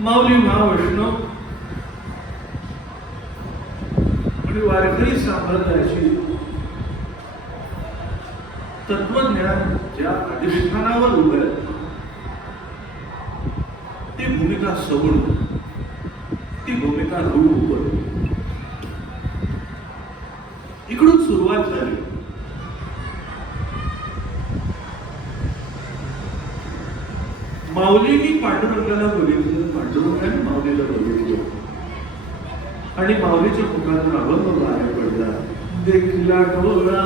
माऊली महावैष्णव आणि वारकरी संप्रदायाची तत्वज्ञान ज्या अधिष्ठानावर उभे आहे ती भूमिका सगुण, ती भूमिका रूप. इकडून सुरुवात झाली. माऊलींनी पांडुरंगाला बघितलं, पांडुरंगाने माऊलीला बघितलं आणि माऊलीच्या मुखातून अभंग बाहेर पडला. देखला डोळा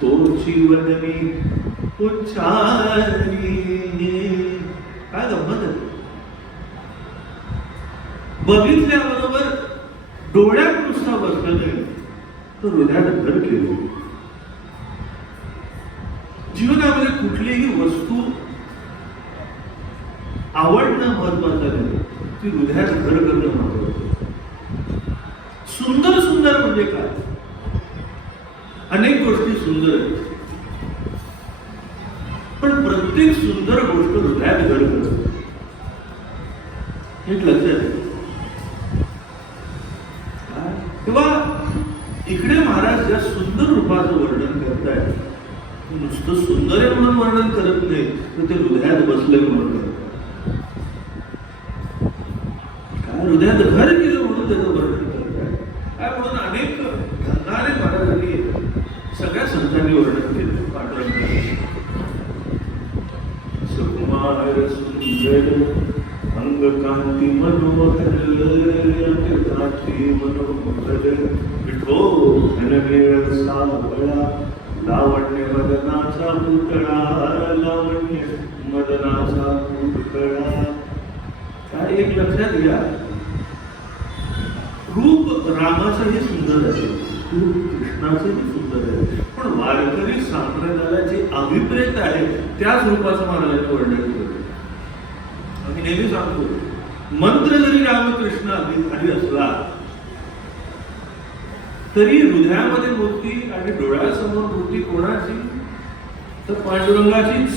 तोची वदनी उच्चारी. काय गंमत आहे. बघितल्याबरोबर डोळ्यात नुसता बसलं नाही तर हृदयात घर केलं. जीवनामध्ये कुठलीही वस्तू आवडणं महत्वाचं नाही, ती हृदयात घर करणं महत्वाचं. सुंदर सुंदर म्हणजे काय. अनेक गोष्टी सुंदर आहेत पण प्रत्येक सुंदर गोष्ट हृदयात घर करत. हे लक्षात आहे. तेव्हा इकडे महाराज ज्या सुंदर रूपाचं वर्णन करताय नुसतं सुंदर आहे म्हणून वर्णन करत नाही तर ते हृदयात बसले म्हणून करतात. काय हृदयात घर केलं म्हणून त्याचं वर्णन करताय. काय म्हणून अनेक गंगाने महाराजांनी सगळ्या संतांनी वर्णन केलं. पांडुरंग सुकुमार सुंदर अंग कांती मनोहर कांती मनोहर विठो घनमेळ सावळा लावण्य मदनाचा पुतळा लावण्य मदनाचा पुतळा. काय एक लक्षात घ्या. रूप रामाचंही सुंदर आहे, रूप कृष्णाचंही सुंदर आहे पण वारकरी संप्रदायाला जे अभिप्रेत आहे त्याच रूपाचं महाराजांनी वर्णन केलं. आम्ही नेहमी सांगतो मंत्र जरी रामकृष्ण आधी असला तरी हृदयामध्ये मूर्ती आणि डोळ्यासमोर मूर्ती कोणाची तर पांडुरंगाचीच.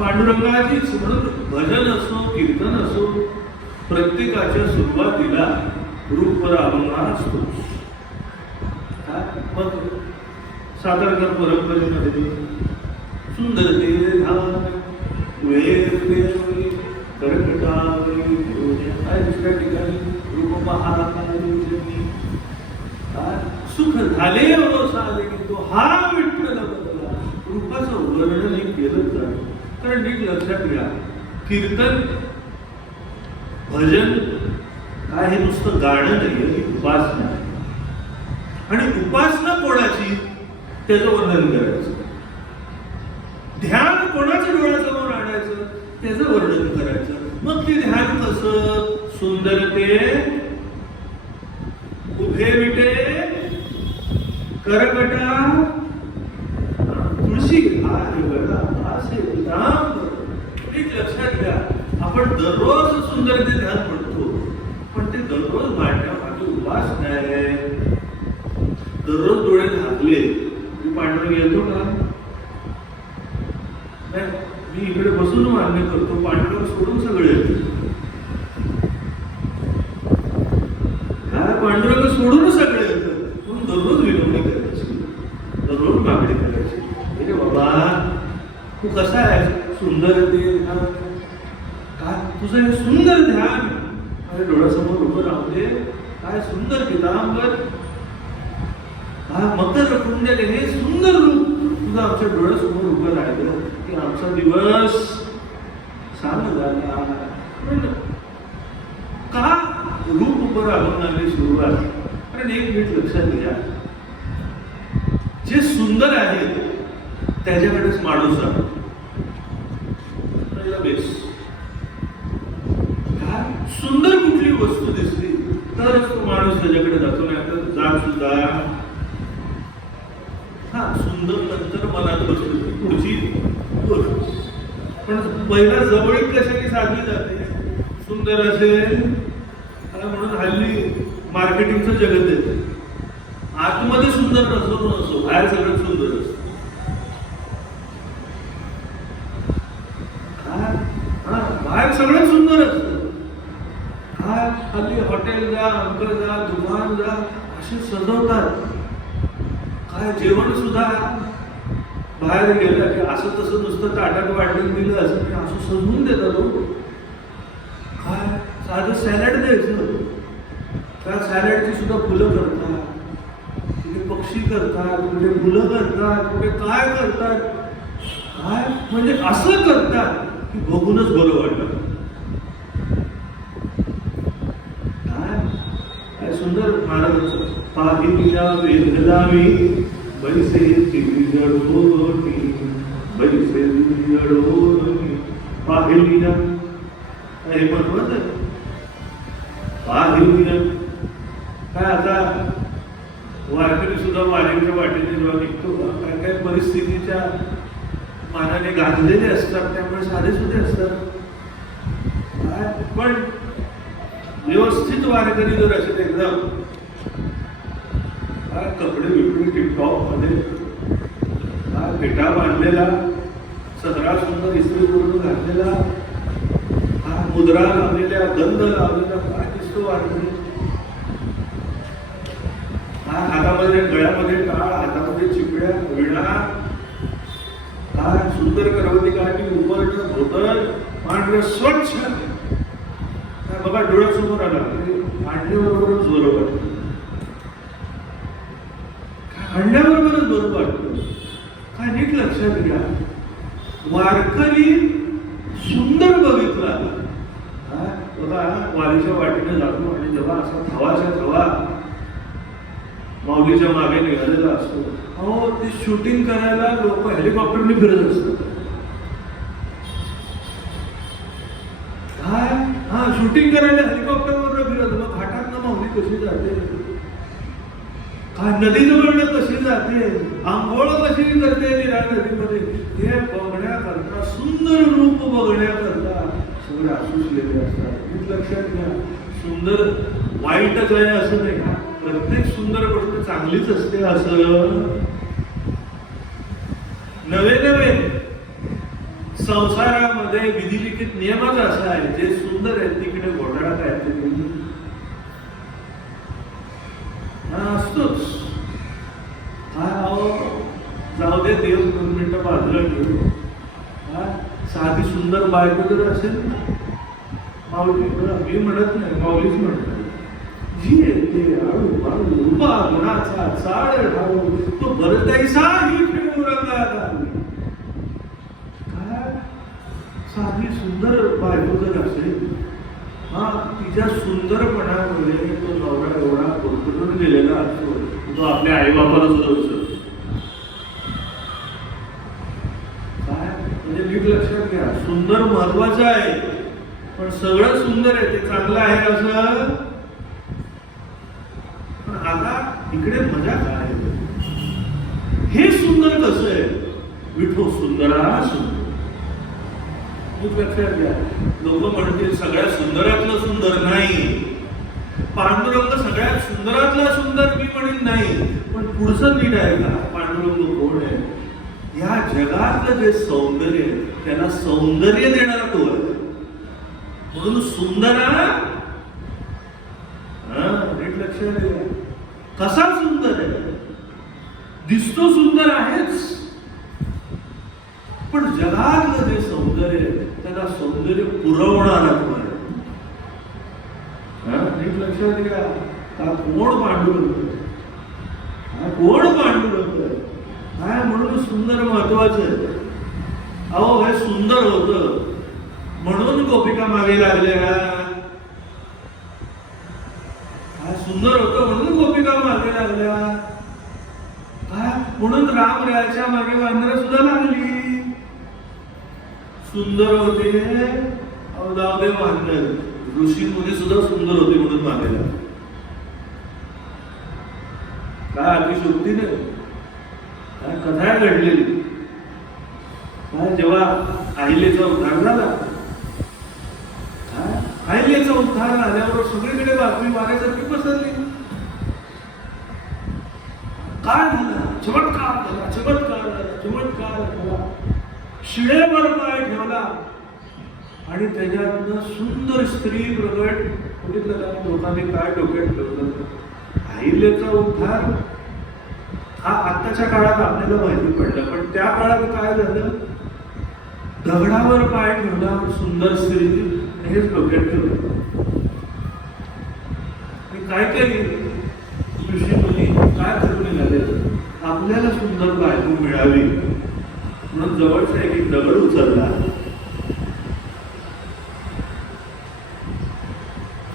पांडुरंगाचीच. म्हणून भजन असो कीर्तन असो प्रत्येकाच्या सुरुवातीला रूप अभंग असतो. मग सातारकर परंपरेमध्ये सुंदर ते धाम वेद कर्कटावरी दुसऱ्या ठिकाणी रूप महाराजांनी सुख झाले साधे की तो हा विठ्ठल बदला. रूपाचं वर्णन हे केलंच जातं. कारण नीट लक्षात घ्या कीर्तन भजन काय हे नुसतं गाणं नाही, ही उपासना आहे. आणि उपासना कोणाची त्याचं वर्णन करायचं. ध्यान कोणाच्या डोळ्यासमोर आणायचं त्याचं वर्णन करायचं. मग ते ध्यान कसं सुंदर ते उभे विटे करकटा तुळशी नीट लक्षात घ्या. आपण दररोज सुंदर ते ध्यान म्हणतो पण ते दररोज मांडण्यामागे उपास नाही. दररोज डोळे झाकले मी पांडुरंग येतो का नाही. मी इकडे बसून मान्य करतो पांडुरंग सोडून सगळे येतो. पांडुरंग सोडून सगळे येतं म्हणून दररोज विनवणी करायची, दररोज मागणी करायची. अरे बाबा तू कसा आहे सुंदर ते काय तुझं हे सुंदर ध्यान माझ्या डोळ्यासमोर उभं राहते. काय सुंदर पितांबर हा मकर कुंडले हे सुंदर रूप तुझं आमच्या डोळ्यासमोर उभं राहिलं की आमचा दिवस सांग झाला. का रूप अभंगाने सुरुवात. कारण एक मिनिट लक्षात घ्या जे सुंदर आहे त्याच्याकडेच माणूस आहे. सुंदर कुठली वस्तू दिसली तरच तो माणूस त्याच्याकडे जातो. नाही तर जात सुद्धा सुंदर नंतर मनात बसली पुढची गोष्ट. पण पहिला जवळीक कशाने साधली जाते? सुंदर असेल म्हणून हल्ली मार्केटिंगचं जगत आहे. आतमध्ये सुंदर नसो बाहेर सगळं सुंदर असतं. बाहेर सगळं सुंदर असतं. हल्ली हॉटेल जा, अंक जा, दुकान जा, असे सजवतात. काय जेवण सुद्धा बाहेर गेलं की असं तसं नुसतं ताटात वाढून दिलं असं की असं सजवून देतात लोक. काय साधं सॅलड द्यायचं, त्या सॅलडची सुद्धा फुलं करतात, कुठे पक्षी करतात, कुठे फुलं करतात, कुठे काय करतात. काय म्हणजे असं करतात की बघूनच बरं वाटतं. काय सुंदर महाराजांचं. पाहिल्या वेदला मी बैसे जडोनी, बैसे जडोनी पाहिल्या. हे महत्वाचं आहे. पाहिल्या काय आता वारकरी सुद्धा वारीच्या वाटेने जेव्हा निघतो काय काय परिस्थितीच्या मानाने गाजलेले असतात, त्यामुळे साधे सुधे असतात. पण व्यवस्थित वारकरी जर असेल एकदम कपडे बिपडे टिपटॉप मध्ये, फेटा बांधलेला, सदरा सुंदर इस्त्री करून घातलेला, मुद्रा लावलेल्या, गंध लावलेला, काय दिसतो वारकरी. हातामध्ये गळ्यामध्ये टाळ, हातामध्ये चिपड्या, विणा, काय सुंदर करवती काठी, उपरण, धोतर, पांढरं स्वच्छ. बघा डोळ्यासमोर आला आणल्याबरोबरच बरं वाटतं. आणल्याबरोबरच बरं वाटतं. काय नीट लक्षात घ्या, वारकरी सुंदर बघितला. बघा वारीच्या वाटेने जातो आणि जेव्हा असा थवा माऊलीच्या मागे निघालेला असतो, अहो ते शूटिंग करायला लोक हेलिकॉप्टरने फिरत असतात. शूटिंग करायला हेलिकॉप्टरवर फिरत. मग घाटात माऊली कशी जाते, काय नदीजवळनं कशी जाते, आंघोळ कशी करते निरा नदीमध्ये, हे बघण्याकरता, सुंदर रूप बघण्याकरता सगळे आसुसलेले असतात. लक्षात घ्या, सुंदर वाईटच आहे असं नाही. प्रत्येक सुंदर गोष्ट चांगलीच असते असं नवे. संसारामध्ये विधिलिखित नियमच असा आहे, जे सुंदर आहे तिकडे घोटाळा काय असतोच. जाऊ दे, देव 2 मिनिटं बाजूला ठेवू. साधी सुंदर बायको जर असेल, माऊली मी म्हणत नाही, माऊलीच म्हणतात, जी येते आळू बाळू उभा गुणाचा चाळ ढाळू, तो भरतैसा ही फिरू रंगात. साधी सुंदर बायको जर असेल, तिच्या सुंदरपणामध्ये तो नवरा एवढा गुरफटून गेलेला असतो, तो आपल्या आईबापाला सुद्धा विसरतो. काय म्हणजे नीट लक्षात घ्या, सुंदर महत्वाचं आहे, पण सगळं सुंदर आहे ते चांगलं आहे असं. पण आता इकडे मजा काय, हे सुंदर कसं आहे, विठो सुंदरा सुंदर. लक्षात घ्या, लोक म्हणतील सगळ्यात सुंदरातलं सुंदर नाही, पांडुरंग सगळ्यात सुंदरातला सुंदर मी म्हणेन नाही, पण पुढचं नीट आहे का, पांडुरंग कोण आहे, या जगातलं जे सौंदर्य त्याला सौंदर्य देणारा तो आहे. म्हणून सुंदरा, नीट लक्षात घ्या, कसा सुंदर आहे, दिसतो सुंदर आहेच, पण जगातलं जे सौंदर्य त्याला सौंदर्य पुरवणारा तो आहे. नीट लक्षात घ्या, कोण पांडुरंग, कोण पांडुरंग काय, म्हणून सुंदर महत्वाचं आहे. अहो हे सुंदर होतं म्हणून गोपिका मागे लागल्या, सुंदर होतं म्हणून गोपिका मागे लागल्या, काय म्हणून राम रायाच्या मागे वानरं सुद्धा लागली. सुंदर होते, जाऊ दे वानर, ऋषी मुनी सुद्धा सुंदर होते म्हणून मागे लागले. काय अतिशयोक्ती नाही. काय कथा आहे घडलेली. काय जेव्हा अहिल्याचा उद्धार झाला, अहिल्याचा उद्धार झाल्यावर सगळीकडे बातमी वाऱ्यासारखी पसरली. काय झालं? चमत्कार झाला, चमत्कार झाला, चमत्कार झाला. शिळेवर पाय ठेवला आणि त्याच्यातनं सुंदर स्त्री प्रगट. बघितलं का लोकांनी काय डोक्यात ठेवलं? अहिल्याचा उद्धार हा आत्ताच्या काळात आपल्याला माहिती पडलं, पण त्या काळात काय झालं? दगडावर पाय ठेवला सुंदर स्त्री, हेच डोक्यात ठेवलं. काय काही ऋषी मुनी काय करून निघाले? आपल्याला सुंदर बायको मिळावी म्हणून जवळचा एक दगड उचलला,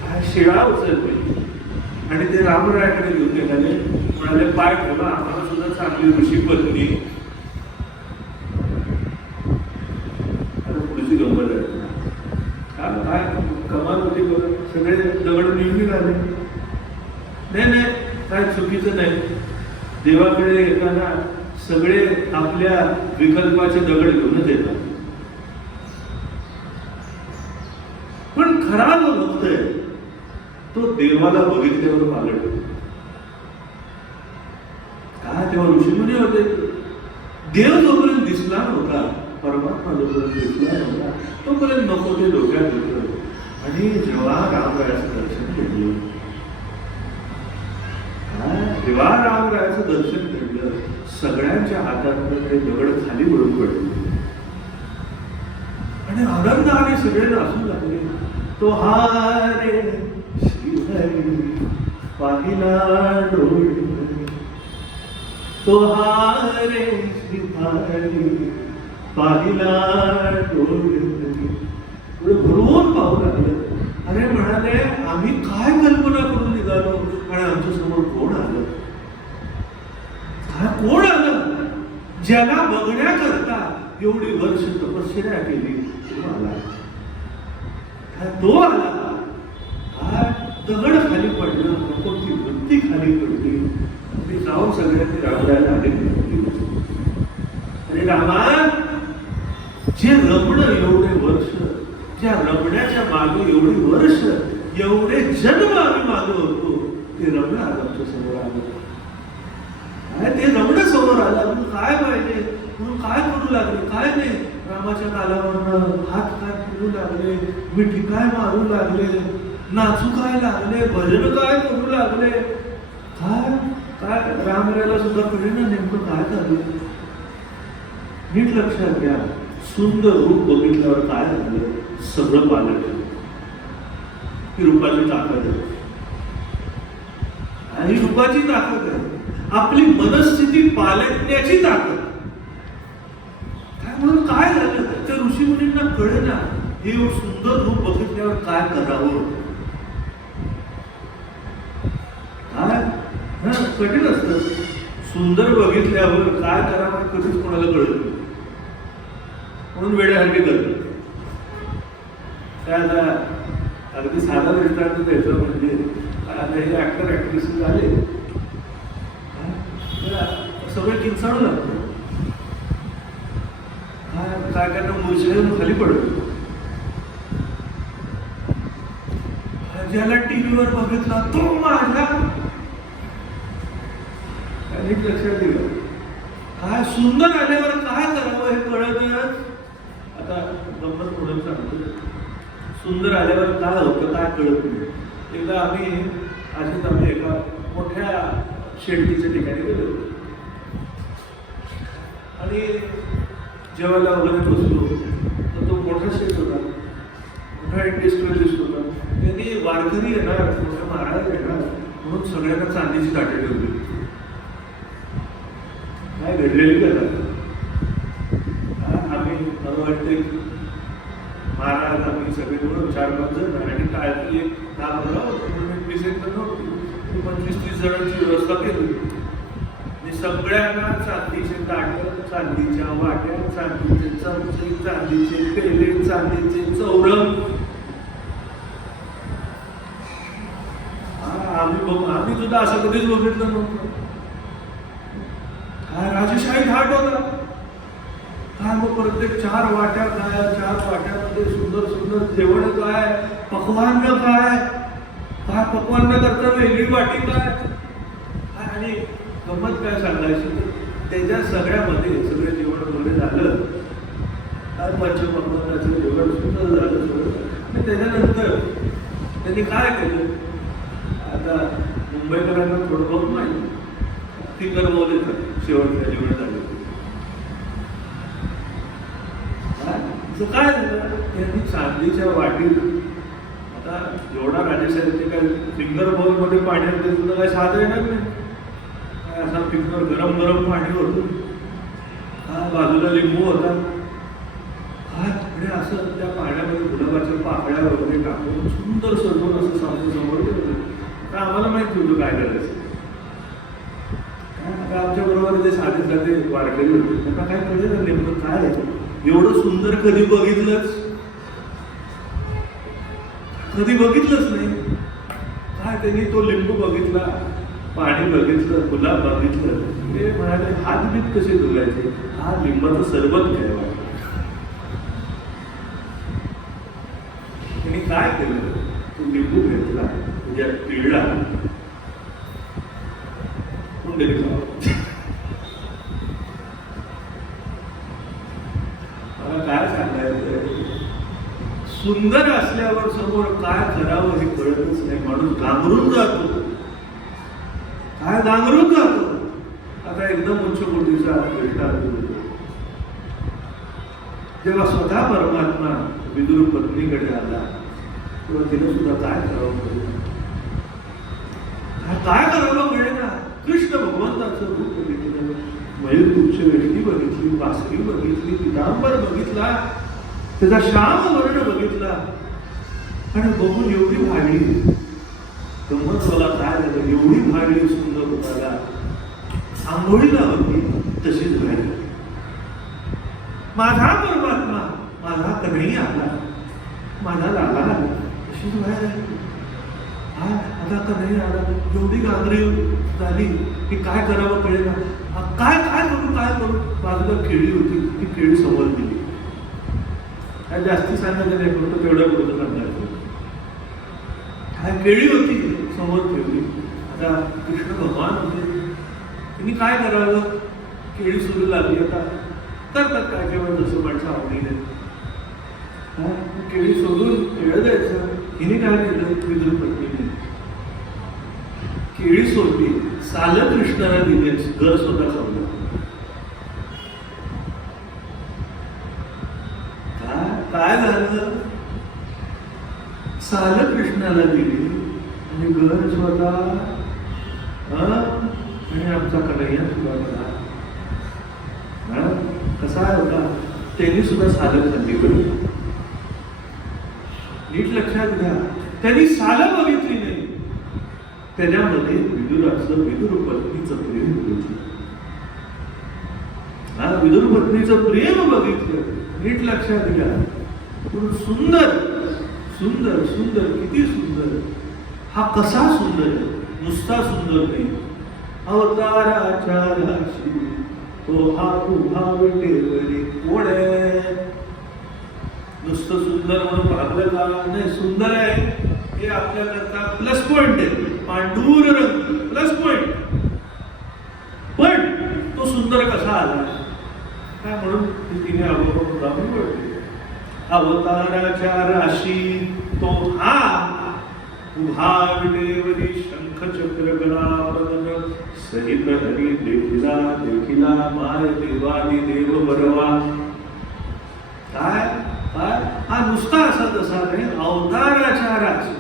काय शिळा उचलली आणि ते रामरायाकडे घेऊन निघाले. म्हणाले पाय ठेवला, आम्हाला सुद्धा चांगली ऋषी पत्नी. पुढची गंमत आहे, काय कमाल होती बघ. सगळे दगड निघून निघाले. नाही, काय चुकीचं नाही. देवाकडे येताना सगळे आपल्या विकल्पाचे दगड घेऊनच येतात, पण खरा जो भक्त आहे तो देवाला बघितल्यावर पालट. काय तेव्हा ऋषीमुनी होते. देव जोपर्यंत दिसला नव्हता, परमात्मा जोपर्यंत दिसला नव्हता, तोपर्यंत नको ते डोक्यात होतं. आणि जेव्हा रामरायाचं दर्शन घेतलं, जेव्हा रामरायाचं दर्शन घडलं, सगळ्यांच्या हातातून ते दगड खाली पडून पडले आणि आनंदाने सगळे नाचू लागले. तो हारे श्रीहरी पाहिला डोळे, तो हारे श्रीहरी पाहिला डोळे. पुढे भरून पाहू लागले. अरे म्हणाले, आम्ही काय कल्पना करून निघालो आणि आमच्या समोर कोण आलं? काय कोण आलं? ज्याला बघण्याकरता एवढी वर्ष तपश्चर्या केली तो आला. काय तो आला? काय दगड खाली पडलं, कोणती वृत्ती खाली पडली. मी जाऊन सगळ्यांनी रामरायाला आले. अरे रामा, जे रमणं एवढे वर्ष, ज्या रमण्याच्या मागे एवढी वर्ष, एवढे जन्म आम्ही मागे होतो, ते रमण आज आमच्या समोर आलं. काय ते रमण समोर आलं, म्हणून काय पाहिजे, म्हणून काय करू लागले? काय नाही, रामाच्या कालावरनं हात काय फिरू लागले, मिठी काय मारू लागले, नाचू काय लागले, भजन काय करू लागले. काय काय रामरायाला सुद्धा कळेना नेमकं काय झालं. नीट लक्षात घ्या, सुंदर रूप बघितल्यावर काय झालं? सगळं पालट. ही रूपाची ताकद आहे, आणि रूपाची ताकद आहे आपली मनस्थिती पालटण्याची ताकद. काय म्हणून काय झालं? त्या ऋषीमुनींना कळेना हे सुंदर रूप बघितल्यावर काय करावं. काय कठीण असतं. सुंदर बघितल्यावर काय करावं कधीच कोणाला कळत नाही, म्हणून वेड्यासारखे करतात. त्या अगदी साधा दृष्टांत द्यायचं म्हणजे आता हे ऍक्टर ऍक्ट्रेस झाले, सगळे किंचाळू लागतं. काय काय मूर्छेतून खाली पडतो. ज्याला टीव्हीवर बघितला तो माझ्या, नीट लक्षात दिलं. काय सुंदर आल्यावर काय करावं हे कळतच. आता गंमत म्हणून सांगतो, सुंदर आल्यावर काय होतं काय कळत नाही. एकदा आम्ही एका मोठ्या शेडकीच्या ठिकाणी गेलो आणि जेवायला वगैरे बसलो, तर तो मोठा शेड होता, मोठा इंडस्ट्रियलिस्ट होता. त्यांनी वारकरी येणार, मोठे महाराज येणार म्हणून सगळ्यांना चांदीची ताटे ठेवली. काय घडलेली कथा. आम्ही मला वाटते महाराज आम्ही सगळे मिळून 4-5 जण आणि टाळती एक 10-15 होतं, 20 जण होती, 25-30 जणांची व्यवस्था केली. सगळ्यांना चांदीचे ताटं, चांदीच्या वाट्या, चांदीचे चमचे, चांदीचे पेले, चांदीचे चौरंग. आम्ही सुद्धा असं कधीच बघितलं नव्हतं. काय राजेशाही थाट होता. काय मग प्रत्येक 4 वाट्या काय, 4 वाट्यामध्ये सुंदर सुंदर जेवण काय, पक्वान्न काय, काय पक्वान्न करता वेगळी वाटी काय. आणि गंमत काय सांगायची, त्याच्या सगळ्यामध्ये सगळं जेवण वगैरे झालं, काय पंचपक्वान्नाचं जेवण सुंदर झालं सगळं. आणि त्याच्यानंतर त्यांनी काय केलं, आता मुंबईकरांना थोडं बहुत माहिती, फिंगर बॉल येतात शेवटच्या जेवण झालं. काय झालं, त्यांनी चांदीच्या वाटीत, आता एवढा राजेशाही काय फिंगर बॉल मध्ये पाणी होते तुला काय साधं येणार नाही. काय असा फिंगर गरम गरम पाणी होतं, हा बाजूला लिंबू होता, हा आणि असं त्या पाण्यामध्ये गुलाबाच्या पाकळ्या वगैरे टाकून सुंदर सजवून असं समोर ठेवलं. तर आम्हाला माहिती होतं काय करायचं. आता आमच्या बरोबर जे साधे साधे वारकरी होते त्यांना काय कळलं नेमकं काय आहे. एवढं सुंदर कधी बघितलंच नाही. काय त्यांनी तो लिंबू बघितला, पाणी बघितलं, गुलाब बघितलं, ते म्हणाले हात बीत कसे धुवायचे, हा लिंबाचं सरबत घ्यावा. त्यांनी काय केलं, तो लिंबू घेतला, तुझ्या पिळला, मला काय सांगायचं, सुंदर असल्यावर समोर काय करावं हे कळतच नाही. माणूस घाबरून जातो, काय घाबरून जातो. आता एकदम उच्च कोटीचा कृष्णा जेव्हा स्वतः परमात्मा विदुर पत्नीकडे आला तेव्हा तिने सुद्धा काय करावं कळेना. कृष्ण भगवंताचं रूप बघितलं, मयूरपुच्छ वेष्टी बघितली, वासरी बघितली, पितांबर बघितला, त्याचा श्याम वर्ण बघितला आणि बघून एवढी भागली. गंमत मला काय झालं, एवढी भागली सुंदर होताला, आंघोळीला होती तशीच राहिली. माझा परमात्मा, माझा कन्हैया आला, माझा लाला आला, तशीच बाहेर. आता कन्हैया आला, एवढी गांगरी झाली की काय करावं कळेना. काय करू. बाजूला केळी होती, ती केळी समोर दिली. काय जास्ती सांगायचं नाही, फक्त तेवढं बोलत सांगायचं. काय केळी होती समोर ठेवली. आता कृष्ण भगवान होते, त्यांनी काय करावं, केळी सुरू लागली. आता करतात काय केवळ जसं माणसं आवडीने, केळी सोडून केळं द्यायचं. हिने काय केलं, विदुर पत्नीने केळी सोडली, सालं कृष्णाला दिले, घर स्वतः खावलं. काय झालं, सालं कृष्णाला दिली आणि घर स्वतः, आणि आमचा कन्हैया सुद्धा कसा होता, त्यांनी सुद्धा सालं खाल्ली. नीट लक्षात घ्या, त्यांनी सालं बघितली नाही, त्याच्यामध्ये विदुर पत्नीचं प्रेम बघितलं. विदुर पत्नीचं प्रेम बघितलं. नीट लक्षात घ्या. सुंदर सुंदर सुंदर, किती सुंदर. हा कसा सुंदर आहे, नुसता सुंदर नाही. अवताराच्या राशी तो हा उभा विटेवरी कोण आहे. नुसतं सुंदर म्हणून भागलं का नाही, सुंदर आहे हे आपल्याकरता प्लस पॉइंट आहे. Pandurang plus point. पण तो सुंदर कसा आला काय म्हणून तिने अवताराच्या राशी तो हा उभा विटेवरी शंख चक्र गणापदन सहित हरी देखिला माय देवादी देव बरवा. काय काय हा नुसता असा तसा नाही, अवताराच्या राशी.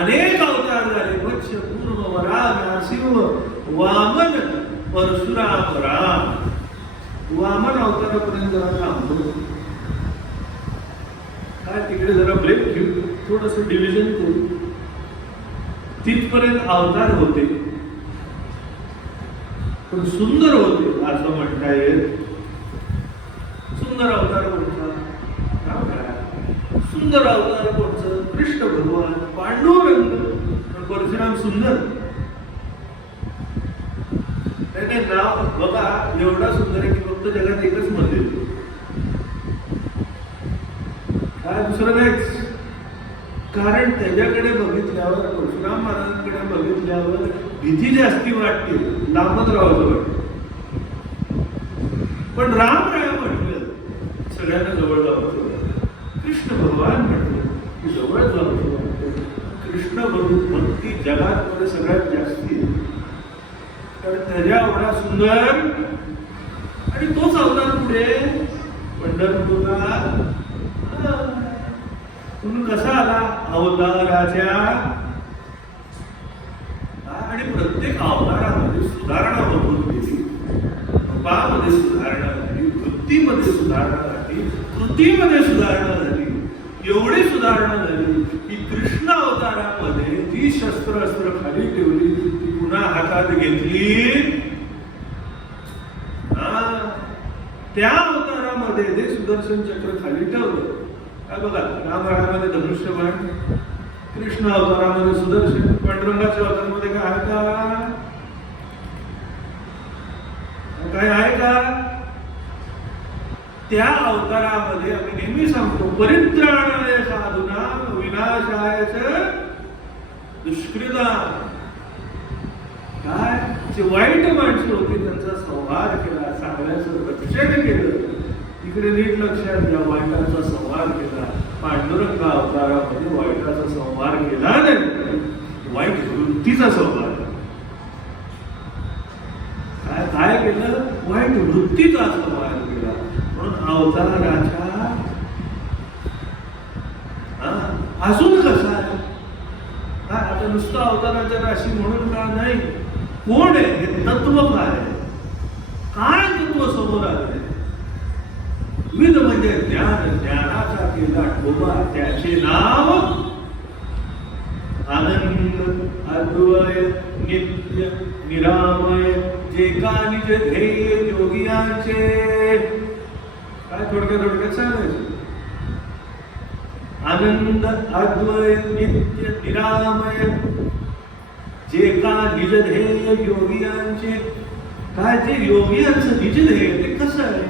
अनेक अवतार झाले, वत्स पूर्व वराह नरसिंह वामन परशुराम राम. वामन अवतारापर्यंत जरा थांबतो. काय तिकडे जरा ब्रेक घेऊ, थोडस डिव्हिजन करू. तिथपर्यंत अवतार होते पण सुंदर होते असं म्हणता येईल. सुंदर अवतार कोणता, सुंदर अवतार कोणतं, कृष्ण भगवान पांडुरंग. परशुराम सुंदर नाही नाही, नाव बघा एवढा सुंदर आहे की फक्त जगात एकच मंदिर, काय दुसरं नाहीच. कारण त्याच्याकडे बघितल्यावर, परशुराम महाराजांकडे बघितल्यावर भीती जास्ती वाटते, लांबच राहावं वाटतं. पण रामराय म्हटलं सगळ्यांना जवळ जावं, कृष्ण भगवान म्हटलं की जवळ जावं. कृष्ण भक्ती जगात मध्ये सगळ्यात जास्ती, तर त्याच्या एवढा सुंदर. आणि तोच अवतार पुढे पंढरपूरला म्हणून कसा आला अवताराच्या. आणि प्रत्येक अवतारामध्ये सुधारणा होत गेली, रूपामध्ये सुधारणा झाली, वृत्तीमध्ये सुधारणा झाली, कृतीमध्ये सुधारणा झाली. एवढी सुधारणा झाली की कृष्ण अवतारामध्ये जी शस्त्र खाली ठेवली ती पुन्हा हातात घेतली. त्या अवतारामध्ये ते सुदर्शन चक्र खाली ठेवलं. काय बघा, रामरायामध्ये धनुष्यबाण, कृष्ण अवतारामध्ये सुदर्शन, पांडुरंगाच्या अवतारामध्ये काय आहे का? काय आहे का? त्या अवतारामध्ये आम्ही नेहमी सांगतो परित्राणाय साधूनां विनाशाय च दुष्कृतां. काय जे वाईट माणसं होती त्यांचा संहार केला, चांगल्याचं रक्षण केलं. इकडे नीट लक्षात घ्या, वाईटाचा संहार केला. पांडुरंग अवतारामध्ये वाईटाचा संहार केला नाही, वाईट वृत्तीचा संहार. काय केलं? वाईट वृत्तीचा संहार केला. म्हणून अवताराच्या अजून कसा आहे? आता नुसतं अवताराच्या राशी म्हणून का नाही, कोण आहे हे तत्व, काय तत्व समोर आलंय? विविध म्हणजे ज्ञान, ज्ञानाचा केला ठोबा, त्याचे नाव आनंद अद्वय नित्य निरामय जे का निज ध्येय योगियांचे. काय थोडक्यात सांगायचं? आनंद अद्वय नित्य निरामय जे का निज ध्येय योगियांचे. काय ते योगियांचं निज ध्येय ते कसं आहे?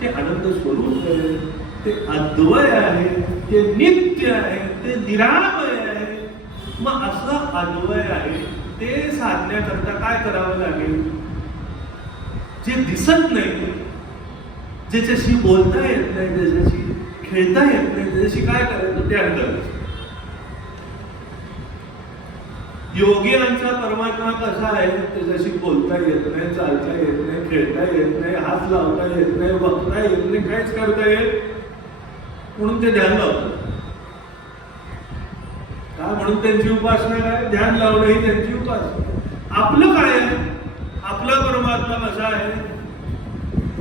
ते आनंद स्वरूप आहे, ते अद्वय आहे, ते नित्य आहे, ते निरामय आहे. मग असं अद्वय आहे ते साधण्याकरता काय करावं लागेल? जे दिसत नाही, ज्याच्याशी बोलता येत नाही, ज्याच्याशी खेळता येत नाही, त्याच्याशी काय करायचं? ध्यान करायचं. योगियांचा परमात्मा कसा आहे? त्याच्याशी बोलता येत नाही, चालता येत नाही, खेळता येत नाही, हात लावता येत नाही, बघता येत नाही, काहीच करता येत, म्हणून ते ध्यान लावतात. का? म्हणून त्यांची उपासना काय? ध्यान लावणं ही त्यांची उपासना. आपलं काय आहे? आपला परमात्मा कसा आहे?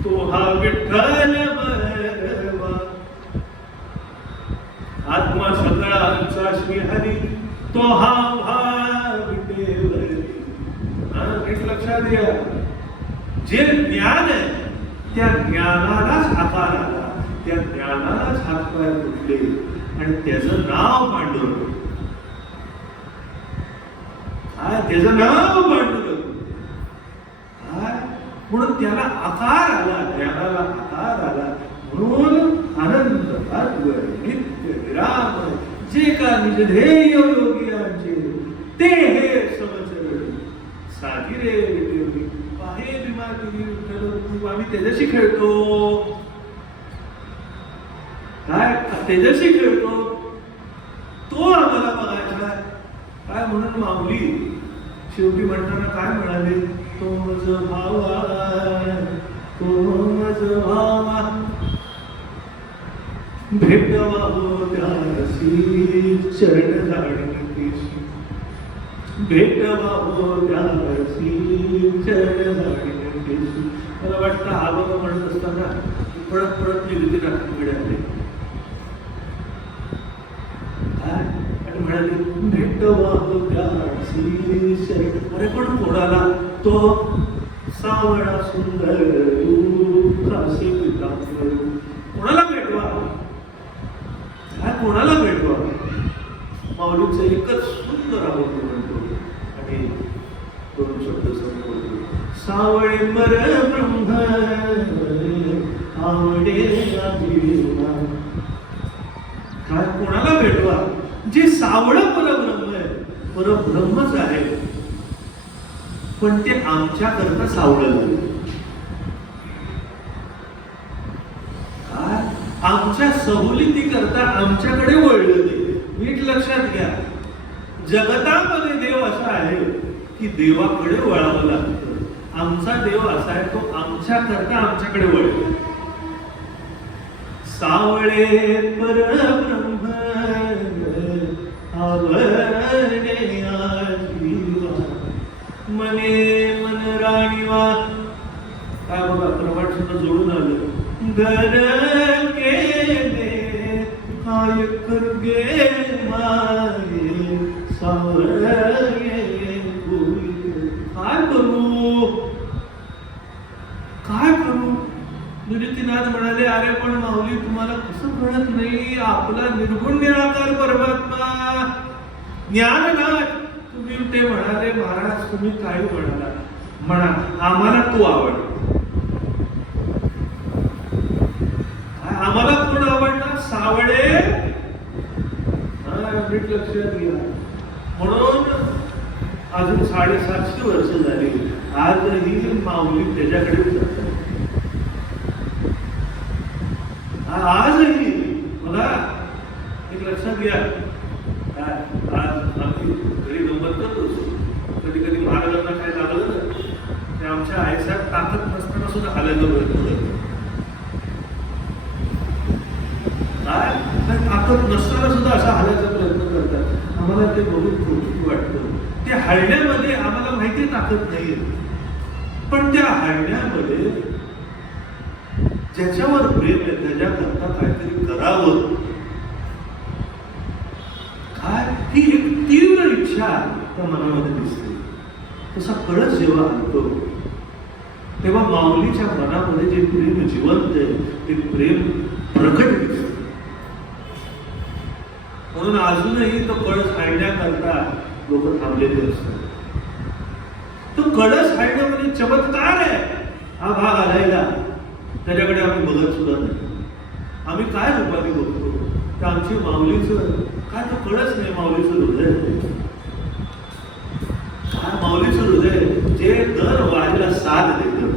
तो हा विठ्ठल बरवा, आत्मा सगळ्यांचा श्रीहरी, तो हा लक्षात घ्या. जे ज्ञान आहे त्या ज्ञानालाच आकार आला, त्या ज्ञानालाच हातपाय फुटले आणि त्याचं नाव पांडुरंग. त्याचं नाव पांडुरंग. म्हणून त्याला आकार आला, ज्ञानाला आकार आला. म्हणून आनंद अद्वय नित्य निरामय जे का निज ध्येय योगियांचे ते हे समचरण सागिरे विटेवली पाहे विमाती विठ्ठल. आम्ही त्याच्याशी खेळतो. काय? त्याच्याशी खेळतो, तो आम्हाला बघायचा. काय म्हणून माऊली शेवटी म्हणताना काय म्हणाले? तो मज भावा, तो मज भावा भेटवा हो त्यासी चरण जाणीशी, भेटवा हो त्यासी चरण जाणीशी. मला वाटतं हा बाबा म्हणत असताना परत निगती राखीकडे आले आणि म्हणाले भेटवा हो त्यासी चरण. अरे पण कोणाला? तो सावळा सुंदर काशी पितांबर. कोणाला भेटवा? कोणाला भेटवा? माऊलीचं एकच सुंदर आवडतो म्हणतो आणि दोन शब्द समोर सावळे परब्रह्म आवडे आजीवा. काय कोणाला भेटवा जे सावळं परब्रह्म आहे, परब्रह्मच आहे, पण ते आमच्या करता सावळं नाही. आमच्या सहुलिती करता आमच्याकडे वळलं ते. नीट लक्षात घ्या, जगतामध्ये देव असा आहे की देवाकडे वळावं लागतं. आमचा देव असा आहे, तो आमच्या करता आमच्याकडे वळतो. सावळे परब्रह्म आवडे आजीवा, मने मन राणीवा. काय बघा, प्रमाण सुद्धा जोडून आलं. घर केले काय करगे माये सावळे. काय करू काय करू. निवृत्तीनाथ म्हणाले, अरे पण माऊली तुम्हाला कसं कळत नाही, आपला निर्गुण निराकार परमात्मा ज्ञाननाथ. तुम्ही ते म्हणाले, महाराज तुम्ही काय म्हणाला, म्हणा आम्हाला तू आवड. आम्हाला कोण आवडला, सावळे. नीट लक्षात घ्या. म्हणून अजून 750 वर्ष झाली, आजही माऊली त्याच्याकडे जातात. आजही बघा, एक लक्षात घ्या. आज आम्ही घरी गंमत करतो, कधी कधी महाराजांना काय लागलं ना, ते आमच्या आईसाहेब ताकद नसताना सुद्धा हालायचा प्रयत्न करतो. ताकद नसताना सुद्धा असा हालायचा प्रयत्न करतात. आम्हाला ते बघून कौतुक वाटतं. ते हालण्यामध्ये आम्हाला माहिती ताकद नाहीये, पण त्या हालण्यामध्ये ज्याच्यावर प्रेम आहे त्याच्याकरता काहीतरी करावं, काय ही एक तीव्र इच्छा त्या मनामध्ये दिसते. तसा कळस जेव्हा आणतो तेव्हा माऊलीच्या मनामध्ये जे प्रेम जिवंत आहे ते प्रेम प्रकट दिसते. म्हणून अजूनही तो कळस हाणण्याकरता लोक थांबलेले असतात. तो कळस हाणण्यामध्ये चमत्कार आहे. हा भाग आलायला त्याच्याकडे आम्ही बघत सुद्धा नाही. आम्ही काय रूपाने बघतो तर आमची माऊलीचं काय, तो कळस नाही, माऊलीचं हृदय. काय माऊलीचं हृदय जे दर वारीला साथ देतं,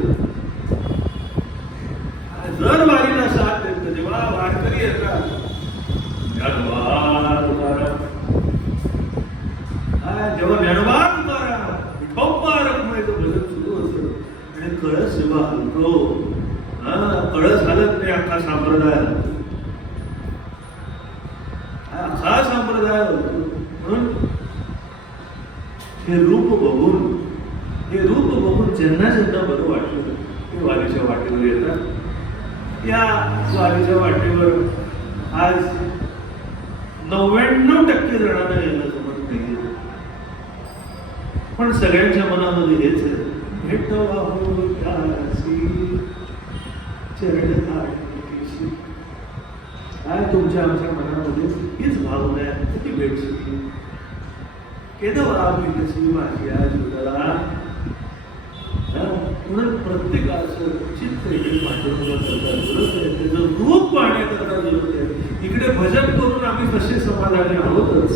दर वारीला साथ देतं. जेव्हा वारकरी येतात, जेव्हा ज्ञानोबा तुकाराम विठोबा रखुमाईचं भजन सुरू असतं आणि कळस जेव्हा हलतो, कळस हालत नाही, अख्खा संप्रदाय अख्खा संप्रदाय होतो. म्हणून हे रूप बघून ज्यांना ज्यांना बरं वाटलं ते वारीच्या वाटेवर येतात. या वारीच्या वाटेवर आज 99% जणांना यायला जमत नाही, पण सगळ्यांच्या मनामध्ये हेच आहे, भेटवा हो त्यासी चरण आठवतीशी. काय तुमच्या आमच्या मनामध्ये हीच भावना आहे, किती भेटशी केदवा विकसी माझी आज उदरा. म्हणून प्रत्येकाचं चित्त इकडे पाठवण्याकरता जरूरत आहे, त्याचं रूप पाहण्याकरता जरूरत आहे. इकडे भजन करून आम्ही तसे समाधानी आहोतच,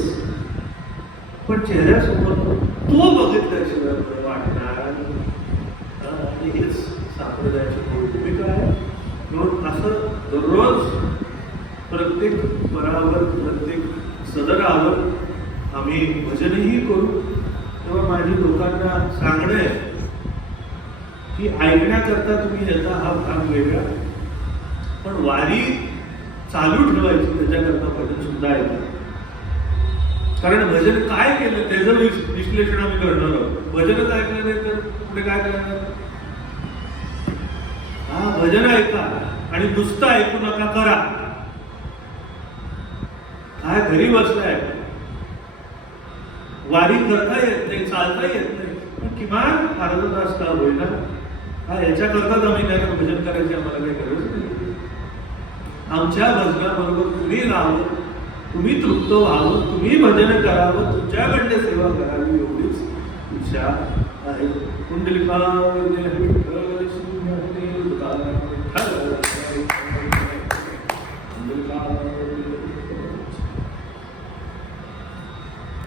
पण चेहऱ्यासमोर तो बघितल्याशिवाय बरं वाटणार. आणि हेच संप्रदायाची भूमिका आहे. म्हणून असं दररोज प्रत्येक परावर, प्रत्येक सदरावर आम्ही भजनही करू. तेव्हा माझी लोकांना सांगणं आहे की ऐकण्याकरता तुम्ही याचा हा भाग वेगळा, पण वारी चालू ठेवायची त्याच्याकरता भजन सुद्धा येतं. कारण भजन काय केलं त्याचं विश्लेषण आम्ही करणार आहोत. भजनच ऐकलं नाही तर पुढे काय करणार. हा, भजन ऐका आणि नुसतं ऐकू नका, करा. काय घरी बसलाय, वारी करता येत नाही, चालता येत नाही, पण किमान अर्धा तास का होईना याच्याकरताच आम्ही नाही तर भजन करायची आम्हाला काही गरज नाही. आमच्या भजनाबरोबर तुम्ही राहावं, तुम्ही तृप्त व्हावं, तुम्ही भजन करावं, तुमच्याकडे सेवा करावी एवढीच इच्छा आहे. कुंडलिका वगैरे